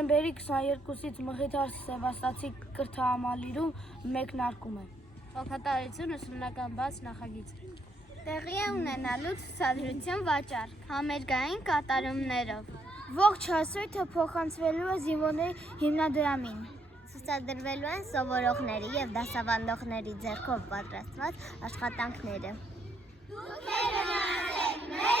Նոյեմբերի 22-ից Մխիթար Սևաստացի կրթահամալիրում մեկնարկում է։ Օգտատարություն ուսումնական բաց նախագիծ։ Տեղի է ունենալու ցուցադրություն վաճառք, համերգային կատարումներով։ Ողջ հասույթը փոխանցվելու է զինվորների հիմնադրամին։ Ցուցադրվելու են սովորողների և դասավանդողների ձեռքով պատրաստված աշխատանքները։ Դուք եք գնացեք մեր